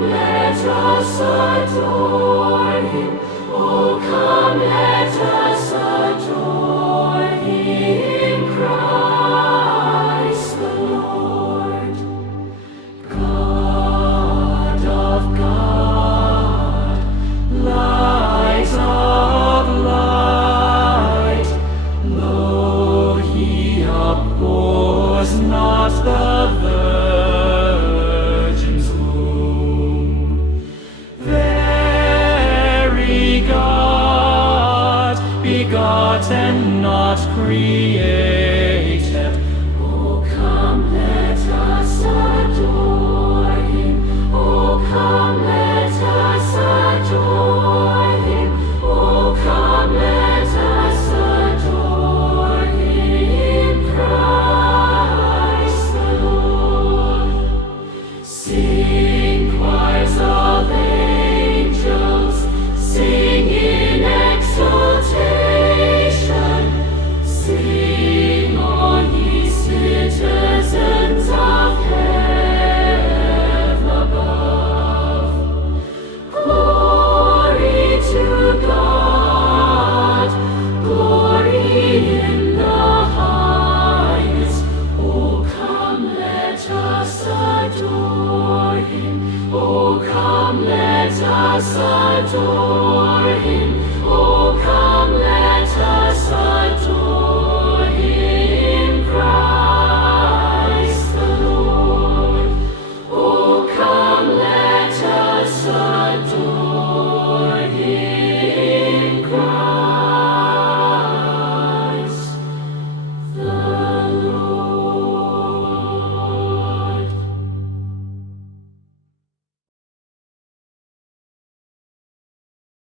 let us adore him. Oh, come, let us adore him, Christ the Lord. God of God, light of light, lo, he abhors not the Virgin's womb. Very God, begotten, not created. Oh, come, let us adore him. Oh, come, let us adore him. Oh, come, let us adore him, Christ the Lord. Sing, choirs of angels, sing in exultation. Sing, all ye citizens of heaven above. Glory to God, glory in the highest. Oh, come, let us adore him. Oh, come, let us adore him.